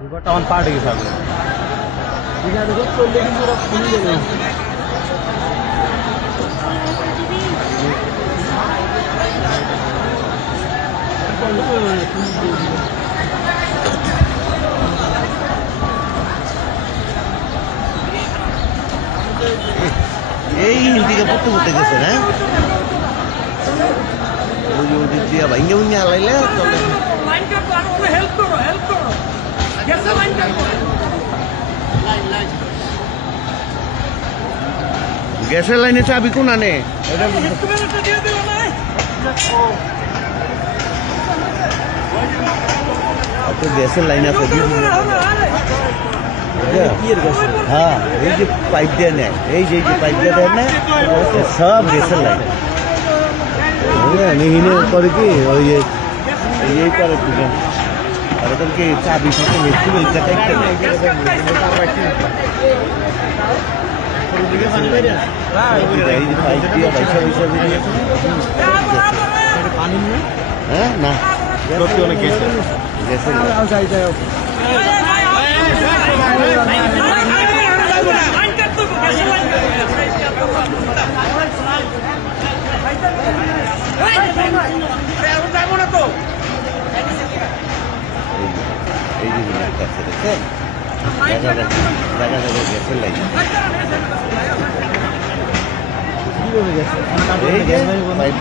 লিভারটা আমার পাল্টে গেছে আগুন এখানে দেখো চললে কিন্তু ওরা ফুলে যাবে। এই হিন্দিকে পড়তে পড়তে গেছে না ওই ওদিক দিয়া ভাইঙ্গে ভুঙ্গে হালাইলে চলে। হেল্প করো হেল্প করো গ্যাসের লাইন কাটো গ্যাসের লাইনে চাবি কোন আনে? গ্যাসের লাইন আছে হ্যাঁ এই যে পাইপ দিয়ে নেয়, এই যে যে পাইপ দিয়ে দেয় না সব গ্যাসের লাইন। বুঝলেন করে কি, ওই এই করে কি চাবি থাকে একটু হ্যাঁ না অনেক গেছে তো এই যে জিনিস আছে জায়গা জায়গা জায়গা জায়গা গ্যাসের লাইন এই যে